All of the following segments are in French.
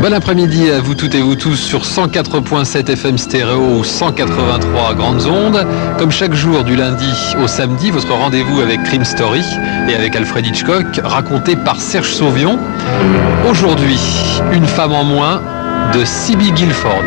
Bon après-midi à vous toutes et vous tous sur 104.7 FM stéréo ou 183 grandes ondes. Comme chaque jour du lundi au samedi, votre rendez-vous avec Crime Story et avec Alfred Hitchcock, raconté par Serge Sauvion. Aujourd'hui, une femme en moins de Sybil Guilford.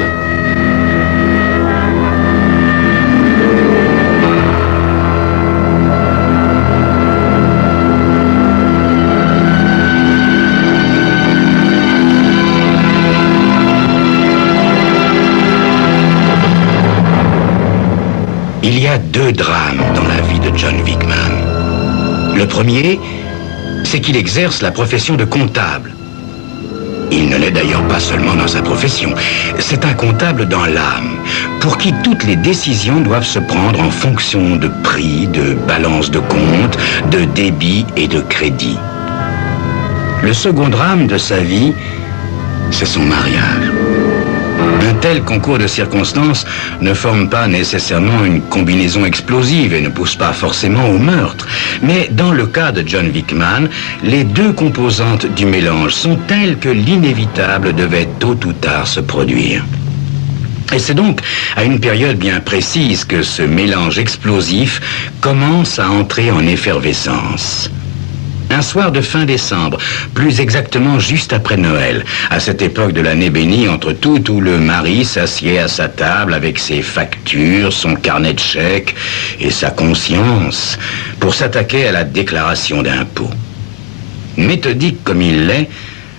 Il y a deux drames dans la vie de John Wickman. Le premier, c'est qu'il exerce la profession de comptable. Il ne l'est d'ailleurs pas seulement dans sa profession. C'est un comptable dans l'âme, pour qui toutes les décisions doivent se prendre en fonction de prix, de balance de compte, de débit et de crédit. Le second drame de sa vie, c'est son mariage. Un tel concours de circonstances ne forme pas nécessairement une combinaison explosive et ne pousse pas forcément au meurtre. Mais dans le cas de John Wickman, les deux composantes du mélange sont telles que l'inévitable devait tôt ou tard se produire. Et c'est donc à une période bien précise que ce mélange explosif commence à entrer en effervescence. Un soir de fin décembre, plus exactement juste après Noël, à cette époque de l'année bénie entre tout où le mari s'assied à sa table avec ses factures, son carnet de chèques et sa conscience pour s'attaquer à la déclaration d'impôt. Méthodique comme il l'est,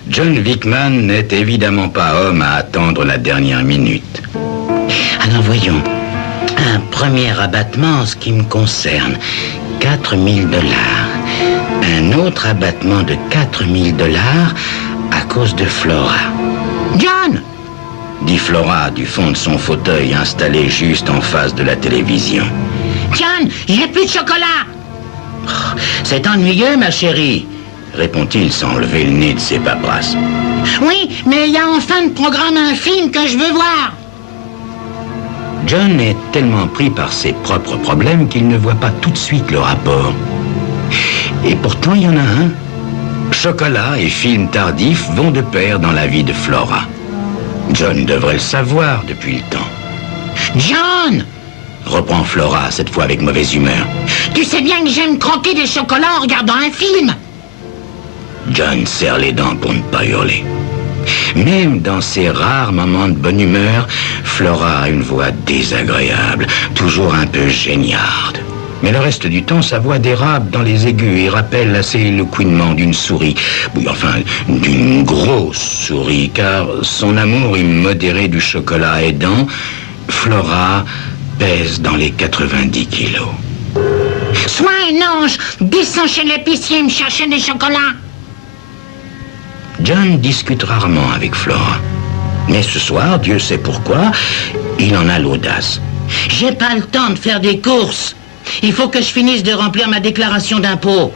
John Wickman n'est évidemment pas homme à attendre la dernière minute. Alors voyons, un premier abattement en ce qui me concerne, 4 000 $. Un autre abattement de 4 000 $ à cause de Flora. John! Dit Flora du fond de son fauteuil installé juste en face de la télévision. John, j'ai plus de chocolat! Oh, c'est ennuyeux, ma chérie, répond-il sans lever le nez de ses paperasses. Oui, mais il y a en fin de programme un film que je veux voir. John est tellement pris par ses propres problèmes qu'il ne voit pas tout de suite le rapport. Et pourtant, il y en a un. Chocolat et film tardif vont de pair dans la vie de Flora. John devrait le savoir depuis le temps. John! Reprend Flora, cette fois avec mauvaise humeur. Tu sais bien que j'aime croquer des chocolats en regardant un film. John serre les dents pour ne pas hurler. Même dans ses rares moments de bonne humeur, Flora a une voix désagréable, toujours un peu géniarde. Mais le reste du temps, sa voix dérape dans les aigus et rappelle assez le couinement d'une souris. Oui, enfin, d'une grosse souris, car son amour immodéré du chocolat aidant, Flora pèse dans les 90 kilos. Sois un ange, descends chez l'épicier me chercher des chocolats. John discute rarement avec Flora. Mais ce soir, Dieu sait pourquoi, il en a l'audace. J'ai pas le temps de faire des courses. Il faut que je finisse de remplir ma déclaration d'impôt.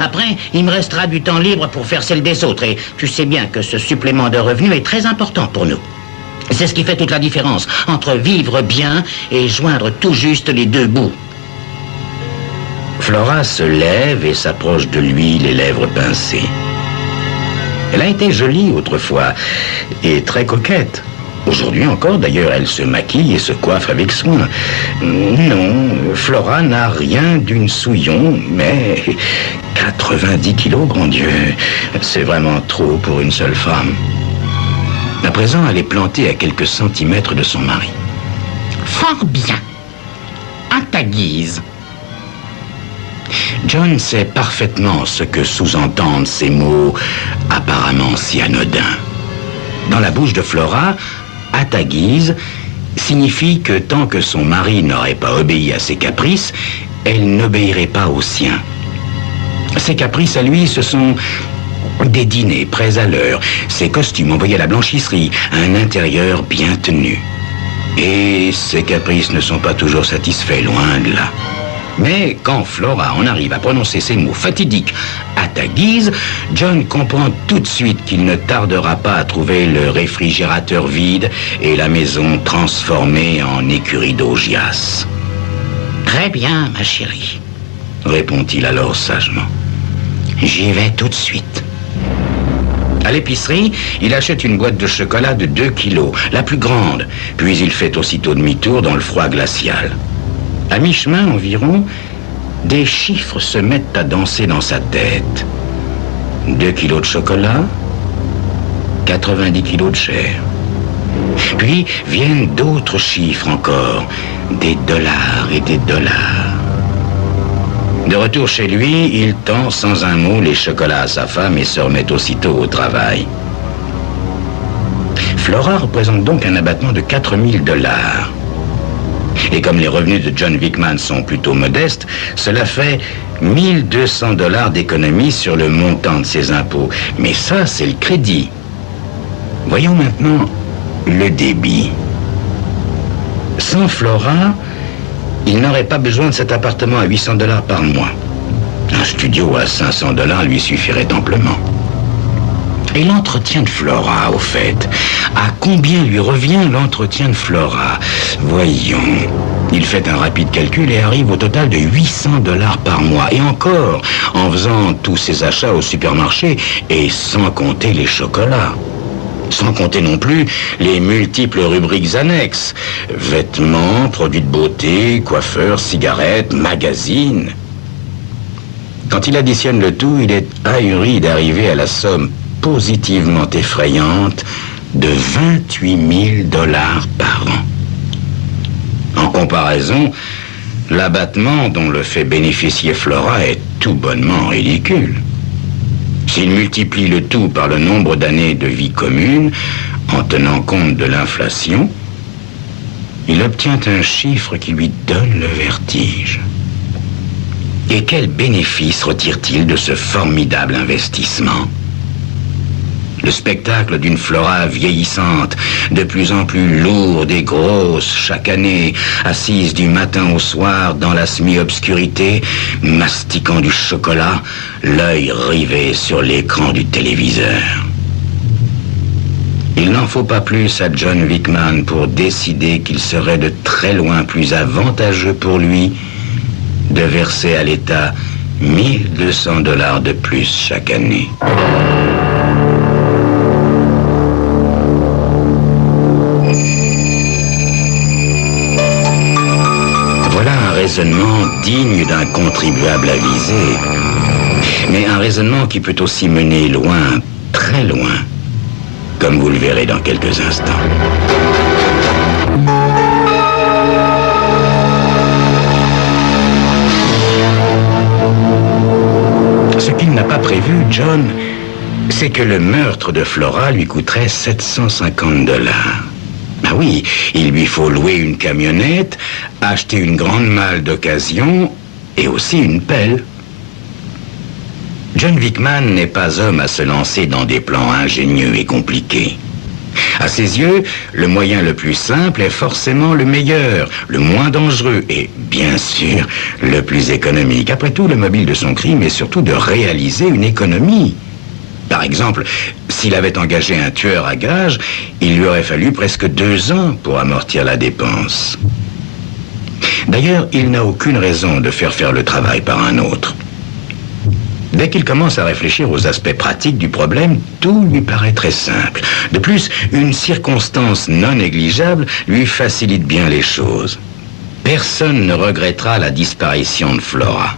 Après, il me restera du temps libre pour faire celle des autres. Et tu sais bien que ce supplément de revenus est très important pour nous. C'est ce qui fait toute la différence entre vivre bien et joindre tout juste les deux bouts. Flora se lève et s'approche de lui, les lèvres pincées. Elle a été jolie autrefois et très coquette. Aujourd'hui encore, d'ailleurs, elle se maquille et se coiffe avec soin. Non, Flora n'a rien d'une souillon, mais 90 kilos, grand Dieu, c'est vraiment trop pour une seule femme. À présent, elle est plantée à quelques centimètres de son mari. Fort bien. À ta guise. John sait parfaitement ce que sous-entendent ces mots apparemment si anodins. Dans la bouche de Flora, à ta guise, signifie que tant que son mari n'aurait pas obéi à ses caprices, elle n'obéirait pas aux siens. Ses caprices à lui, ce sont des dîners prêts à l'heure, ses costumes envoyés à la blanchisserie, un intérieur bien tenu. Et ses caprices ne sont pas toujours satisfaits, loin de là. Mais quand Flora en arrive à prononcer ces mots fatidiques à ta guise, John comprend tout de suite qu'il ne tardera pas à trouver le réfrigérateur vide et la maison transformée en écurie d'Augias. Très bien, ma chérie, répond-il alors sagement. J'y vais tout de suite. À l'épicerie, il achète une boîte de chocolat de 2 kilos, la plus grande, puis il fait aussitôt demi-tour dans le froid glacial. À mi-chemin environ, des chiffres se mettent à danser dans sa tête. 2 kilos de chocolat, 90 kilos de chair. Puis viennent d'autres chiffres encore, des dollars et des dollars. De retour chez lui, il tend sans un mot les chocolats à sa femme et se remet aussitôt au travail. Flora représente donc un abattement de 4000 $. Et comme les revenus de John Wickman sont plutôt modestes, cela fait 1200 $ d'économie sur le montant de ses impôts. Mais ça, c'est le crédit. Voyons maintenant le débit. Sans Flora, il n'aurait pas besoin de cet appartement à 800 $ par mois. Un studio à 500 $ lui suffirait amplement. Et l'entretien de Flora, au fait, à combien lui revient l'entretien de Flora? Voyons, il fait un rapide calcul et arrive au total de 800 $ par mois. Et encore, en faisant tous ses achats au supermarché et sans compter les chocolats. Sans compter non plus les multiples rubriques annexes. Vêtements, produits de beauté, coiffeurs, cigarettes, magazines. Quand il additionne le tout, il est ahuri d'arriver à la somme positivement effrayante de 28 000 $ par an. En comparaison, l'abattement dont le fait bénéficier Flora est tout bonnement ridicule. S'il multiplie le tout par le nombre d'années de vie commune, en tenant compte de l'inflation, il obtient un chiffre qui lui donne le vertige. Et quel bénéfice retire-t-il de ce formidable investissement? Le spectacle d'une Flora vieillissante, de plus en plus lourde et grosse chaque année, assise du matin au soir dans la semi-obscurité, mastiquant du chocolat, l'œil rivé sur l'écran du téléviseur. Il n'en faut pas plus à John Wickman pour décider qu'il serait de très loin plus avantageux pour lui de verser à l'État 1200 $ de plus chaque année. Raisonnement digne d'un contribuable avisé, mais un raisonnement qui peut aussi mener loin, très loin, comme vous le verrez dans quelques instants. Ce qu'il n'a pas prévu, John, c'est que le meurtre de Flora lui coûterait 750 $. Ah oui, il lui faut louer une camionnette, acheter une grande malle d'occasion et aussi une pelle. John Wickman n'est pas homme à se lancer dans des plans ingénieux et compliqués. À ses yeux, le moyen le plus simple est forcément le meilleur, le moins dangereux et, bien sûr, le plus économique. Après tout, le mobile de son crime est surtout de réaliser une économie. Par exemple, s'il avait engagé un tueur à gages, il lui aurait fallu presque 2 ans pour amortir la dépense. D'ailleurs, il n'a aucune raison de faire le travail par un autre. Dès qu'il commence à réfléchir aux aspects pratiques du problème, tout lui paraît très simple. De plus, une circonstance non négligeable lui facilite bien les choses. Personne ne regrettera la disparition de Flora.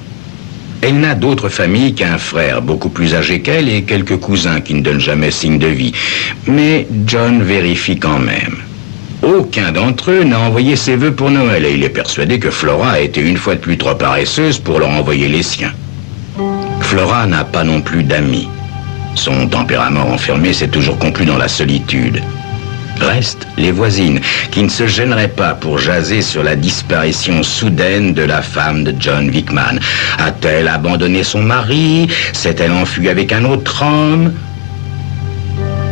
Elle n'a d'autre famille qu'un frère beaucoup plus âgé qu'elle et quelques cousins qui ne donnent jamais signe de vie. Mais John vérifie quand même. Aucun d'entre eux n'a envoyé ses vœux pour Noël et il est persuadé que Flora a été une fois de plus trop paresseuse pour leur envoyer les siens. Flora n'a pas non plus d'amis. Son tempérament renfermé s'est toujours conclu dans la solitude. Restent les voisines, qui ne se gêneraient pas pour jaser sur la disparition soudaine de la femme de John Wickman. A-t-elle abandonné son mari? S'est-elle enfuie avec un autre homme?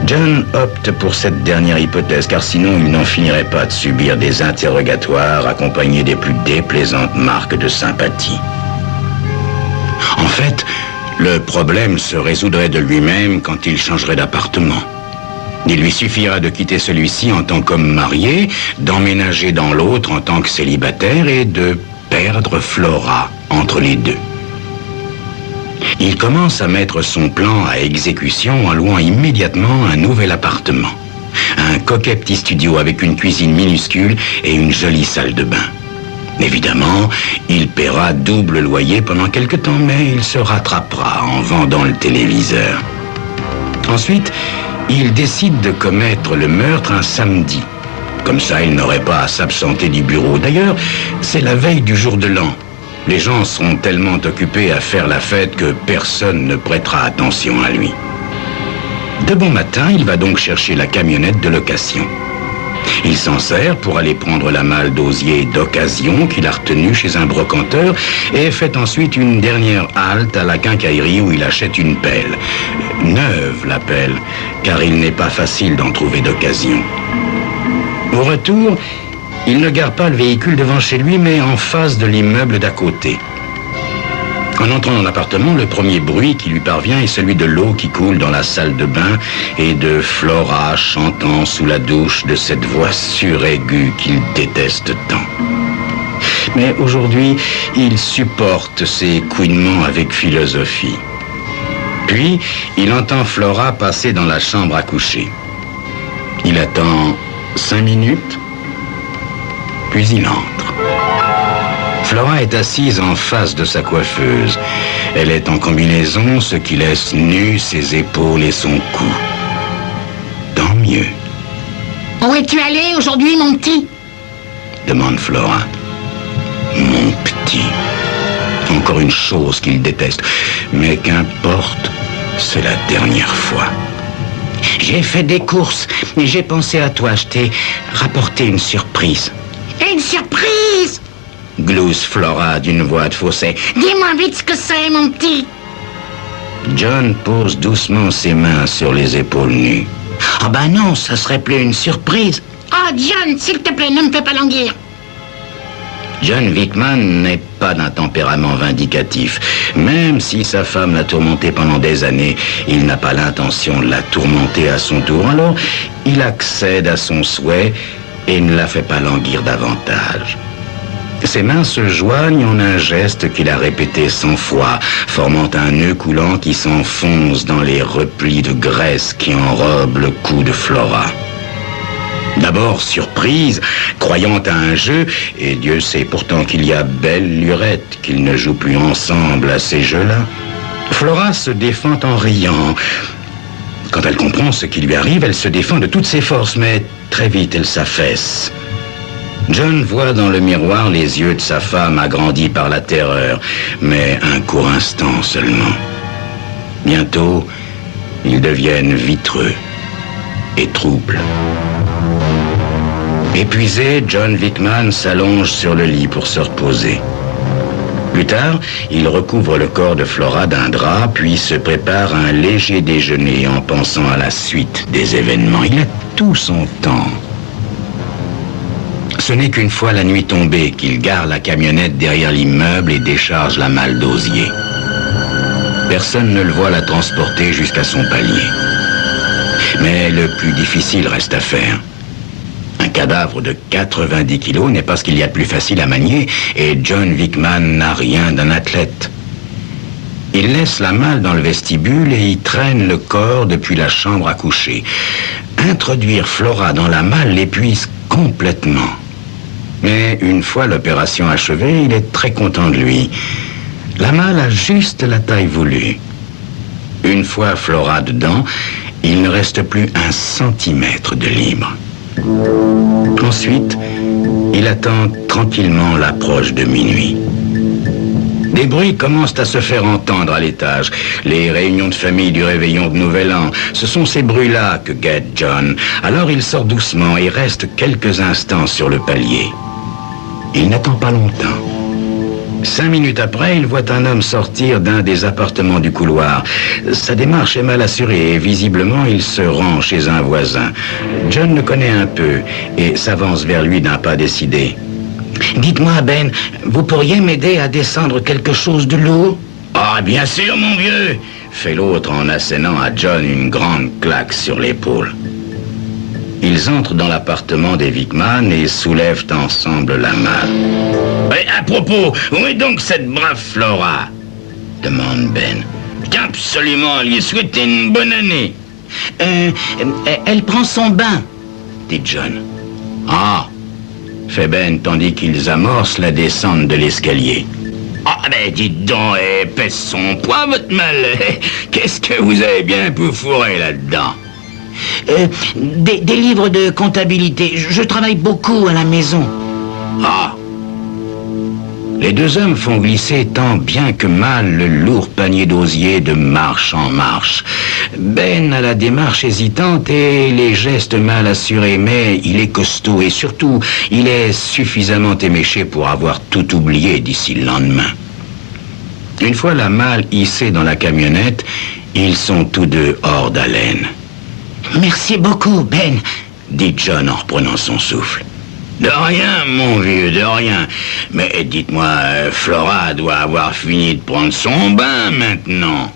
John opte pour cette dernière hypothèse, car sinon il n'en finirait pas de subir des interrogatoires accompagnés des plus déplaisantes marques de sympathie. En fait, le problème se résoudrait de lui-même quand il changerait d'appartement. Il lui suffira de quitter celui-ci en tant qu'homme marié, d'emménager dans l'autre en tant que célibataire et de perdre Flora entre les deux. Il commence à mettre son plan à exécution en louant immédiatement un nouvel appartement. Un coquet petit studio avec une cuisine minuscule et une jolie salle de bain. Évidemment, il paiera double loyer pendant quelque temps, mais il se rattrapera en vendant le téléviseur. Ensuite, il décide de commettre le meurtre un samedi. Comme ça, il n'aurait pas à s'absenter du bureau. D'ailleurs, c'est la veille du jour de l'an. Les gens seront tellement occupés à faire la fête que personne ne prêtera attention à lui. De bon matin, il va donc chercher la camionnette de location. Il s'en sert pour aller prendre la malle d'osier d'occasion qu'il a retenue chez un brocanteur et fait ensuite une dernière halte à la quincaillerie où il achète une pelle. Neuve, la pelle, car il n'est pas facile d'en trouver d'occasion. Au retour, il ne gare pas le véhicule devant chez lui, mais en face de l'immeuble d'à côté. En entrant dans l'appartement, le premier bruit qui lui parvient est celui de l'eau qui coule dans la salle de bain et de Flora chantant sous la douche de cette voix suraiguë qu'il déteste tant. Mais aujourd'hui, il supporte ces couinements avec philosophie. Puis, il entend Flora passer dans la chambre à coucher. Il attend 5 minutes, puis il entre. Flora est assise en face de sa coiffeuse. Elle est en combinaison, ce qui laisse nues ses épaules et son cou. Tant mieux. Où es-tu allé aujourd'hui, mon petit? Demande Flora. Mon petit. Encore une chose qu'il déteste. Mais qu'importe, c'est la dernière fois. J'ai fait des courses et j'ai pensé à toi. Je t'ai rapporté une surprise. Une surprise? Glousse Flora d'une voix de fausset. Dis-moi vite ce que c'est, mon petit. John pose doucement ses mains sur les épaules nues. Ah ben non, ça serait plus une surprise. Oh, John, s'il te plaît, ne me fais pas languir. John Wickman n'est pas d'un tempérament vindicatif. Même si sa femme l'a tourmenté pendant des années, il n'a pas l'intention de la tourmenter à son tour. Alors, il accède à son souhait et ne la fait pas languir davantage. Ses mains se joignent en un geste qu'il a répété 100 fois, formant un nœud coulant qui s'enfonce dans les replis de graisse qui enrobent le cou de Flora. D'abord surprise, croyant à un jeu, et Dieu sait pourtant qu'il y a belle lurette qu'ils ne jouent plus ensemble à ces jeux-là, Flora se défend en riant. Quand elle comprend ce qui lui arrive, elle se défend de toutes ses forces, mais très vite elle s'affaisse. John voit dans le miroir les yeux de sa femme agrandis par la terreur, mais un court instant seulement. Bientôt, ils deviennent vitreux et troubles. Épuisé, John Wickman s'allonge sur le lit pour se reposer. Plus tard, il recouvre le corps de Flora d'un drap, puis se prépare un léger déjeuner en pensant à la suite des événements. Il a tout son temps. Ce n'est qu'une fois la nuit tombée qu'il gare la camionnette derrière l'immeuble et décharge la malle d'osier. Personne ne le voit la transporter jusqu'à son palier. Mais le plus difficile reste à faire. Un cadavre de 90 kilos n'est pas ce qu'il y a de plus facile à manier, et John Wickman n'a rien d'un athlète. Il laisse la malle dans le vestibule et y traîne le corps depuis la chambre à coucher. Introduire Flora dans la malle l'épuise complètement. Mais une fois l'opération achevée, il est très content de lui. La malle a juste la taille voulue. Une fois Flora dedans, il ne reste plus 1 centimètre de libre. Ensuite, il attend tranquillement l'approche de minuit. Des bruits commencent à se faire entendre à l'étage. Les réunions de famille du réveillon de Nouvel An, ce sont ces bruits-là que guette John. Alors il sort doucement et reste quelques instants sur le palier. Il n'attend pas longtemps. 5 minutes après, il voit un homme sortir d'un des appartements du couloir. Sa démarche est mal assurée et visiblement, il se rend chez un voisin. John le connaît un peu et s'avance vers lui d'un pas décidé. « Dites-moi, Ben, vous pourriez m'aider à descendre quelque chose de lourd ?»« Ah, bien sûr, mon vieux !» fait l'autre en assénant à John une grande claque sur l'épaule. Ils entrent dans l'appartement des Wickman et soulèvent ensemble la malle. « À propos, où est donc cette brave Flora ?» demande Ben. Je tiens absolument à lui souhaiter une bonne année. Elle prend son bain, Dit John. Ah, fait Ben tandis qu'ils amorcent la descente de l'escalier. Ah, ben dites donc, pèse son poids, votre mal. Qu'est-ce que vous avez bien pu fourrer là-dedans? Des livres de comptabilité. Je travaille beaucoup à la maison. Ah. Les deux hommes font glisser tant bien que mal le lourd panier d'osier de marche en marche. Ben a la démarche hésitante et les gestes mal assurés, mais il est costaud et surtout, il est suffisamment éméché pour avoir tout oublié d'ici le lendemain. Une fois la malle hissée dans la camionnette, ils sont tous deux hors d'haleine. Merci beaucoup, Ben. Dit John en reprenant son souffle. De rien, mon vieux, de rien. Mais dites-moi, Flora doit avoir fini de prendre son bain maintenant.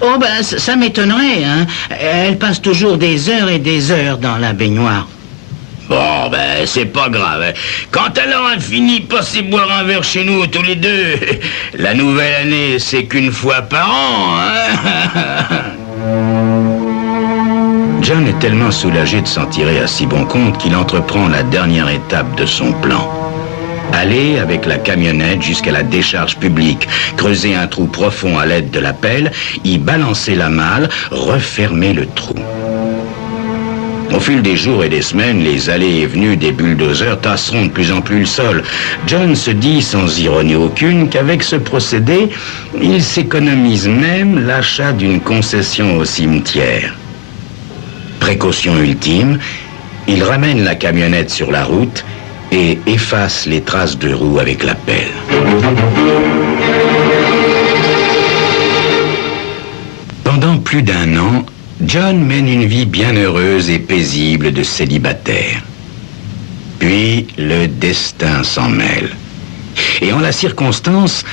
Oh, ben, ça m'étonnerait, hein. Elle passe toujours des heures et des heures dans la baignoire. Bon, ben, c'est pas grave. Quand elle aura fini, passez boire un verre chez nous, tous les deux. La nouvelle année, c'est qu'une fois par an, hein. John est tellement soulagé de s'en tirer à si bon compte qu'il entreprend la dernière étape de son plan. Aller avec la camionnette jusqu'à la décharge publique, creuser un trou profond à l'aide de la pelle, y balancer la malle, refermer le trou. Au fil des jours et des semaines, les allées et venues des bulldozers tasseront de plus en plus le sol. John se dit sans ironie aucune qu'avec ce procédé, il s'économise même l'achat d'une concession au cimetière. Précaution ultime, il ramène la camionnette sur la route et efface les traces de roues avec la pelle. Pendant plus d'un an, John mène une vie bien heureuse et paisible de célibataire. Puis, le destin s'en mêle. Et en la circonstance,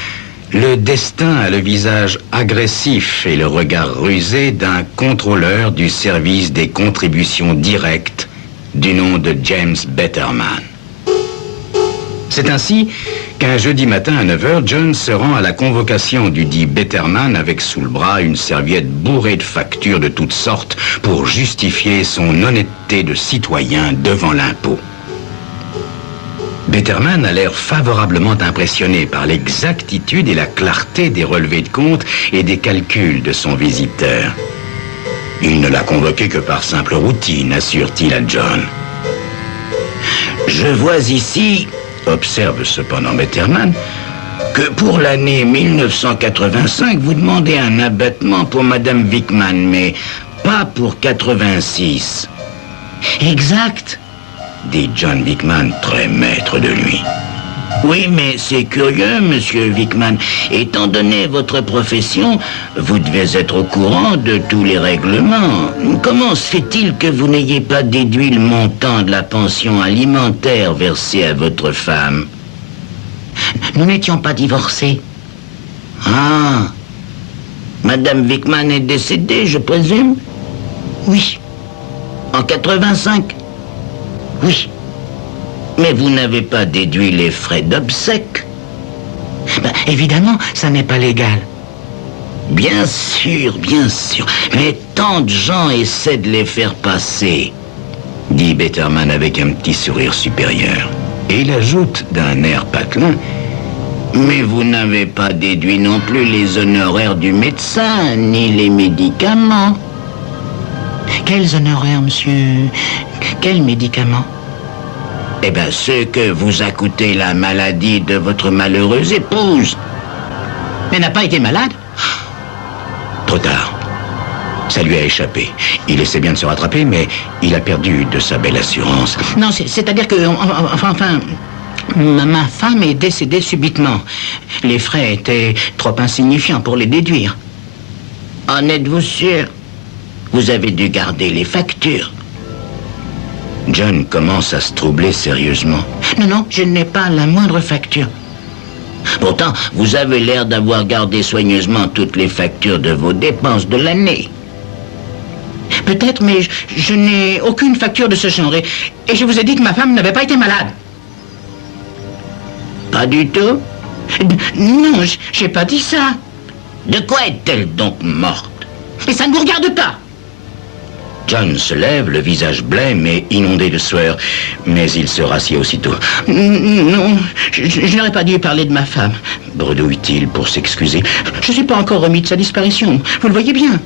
le destin a le visage agressif et le regard rusé d'un contrôleur du service des contributions directes du nom de James Betterman. C'est ainsi qu'un jeudi matin à 9h, John se rend à la convocation du dit Betterman avec sous le bras une serviette bourrée de factures de toutes sortes pour justifier son honnêteté de citoyen devant l'impôt. Betterman a l'air favorablement impressionné par l'exactitude et la clarté des relevés de compte et des calculs de son visiteur. Il ne l'a convoqué que par simple routine, assure-t-il à John. Je vois ici, observe cependant Betterman, que pour l'année 1985, vous demandez un abattement pour Madame Wickman, mais pas pour 86. Exact. Dit John Wickman, très maître de lui. Oui, mais c'est curieux, monsieur Wickman. Étant donné votre profession, vous devez être au courant de tous les règlements. Comment se fait-il que vous n'ayez pas déduit le montant de la pension alimentaire versée à votre femme? Nous n'étions pas divorcés. Ah. Madame Wickman est décédée, je présume? Oui. En 85? Oui. Mais vous n'avez pas déduit les frais d'obsèques? Ben, évidemment, ça n'est pas légal. Bien sûr, mais tant de gens essaient de les faire passer, dit Betterman avec un petit sourire supérieur. Et il ajoute d'un air patelin, mais vous n'avez pas déduit non plus les honoraires du médecin, ni les médicaments. Quels honoraires, monsieur? Quels médicaments? Eh bien, ce que vous a coûté la maladie de votre malheureuse épouse. Elle n'a pas été malade? Trop tard. Ça lui a échappé. Il essaie bien de se rattraper, mais il a perdu de sa belle assurance. Non, c'est-à-dire que... Enfin... Ma femme est décédée subitement. Les frais étaient trop insignifiants pour les déduire. En êtes-vous sûr? Vous avez dû garder les factures. John commence à se troubler sérieusement. Non, je n'ai pas la moindre facture. Pourtant, vous avez l'air d'avoir gardé soigneusement toutes les factures de vos dépenses de l'année. Peut-être, mais je n'ai aucune facture de ce genre. Et je vous ai dit que ma femme n'avait pas été malade. Pas du tout? Non, j'ai pas dit ça. De quoi est-elle donc morte? Et ça ne vous regarde pas. John se lève, le visage blême et inondé de sueur, mais il se rassied aussitôt. Non, je n'aurais pas dû parler de ma femme, Bredouille-t-il pour s'excuser. Je ne suis pas encore remis de sa disparition, vous le voyez bien.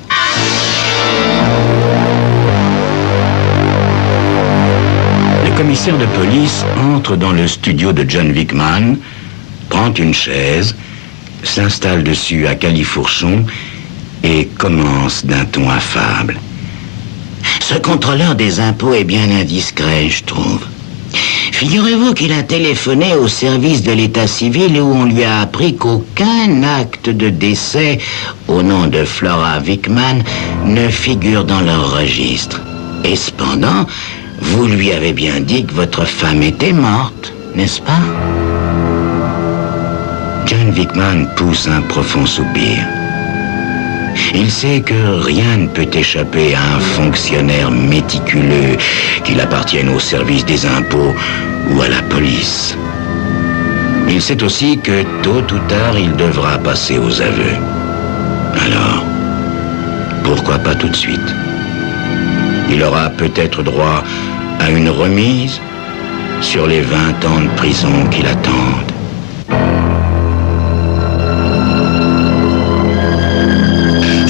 Le commissaire de police entre dans le studio de John Wickman, prend une chaise, s'installe dessus à califourchon et commence d'un ton affable. Ce contrôleur des impôts est bien indiscret, je trouve. Figurez-vous qu'il a téléphoné au service de l'état civil où on lui a appris qu'aucun acte de décès au nom de Flora Wickman ne figure dans leur registre. Et cependant, vous lui avez bien dit que votre femme était morte, n'est-ce pas? John Wickman pousse un profond soupir. Il sait que rien ne peut échapper à un fonctionnaire méticuleux, qu'il appartienne au service des impôts ou à la police. Il sait aussi que tôt ou tard, il devra passer aux aveux. Alors, pourquoi pas tout de suite? Il aura peut-être droit à une remise sur les 20 ans de prison qui l'attendent.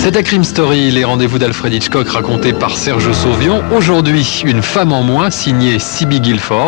C'était Crime Story, les rendez-vous d'Alfred Hitchcock racontés par Serge Sauvion. Aujourd'hui, Une femme en moins, signée Sybil Guilford.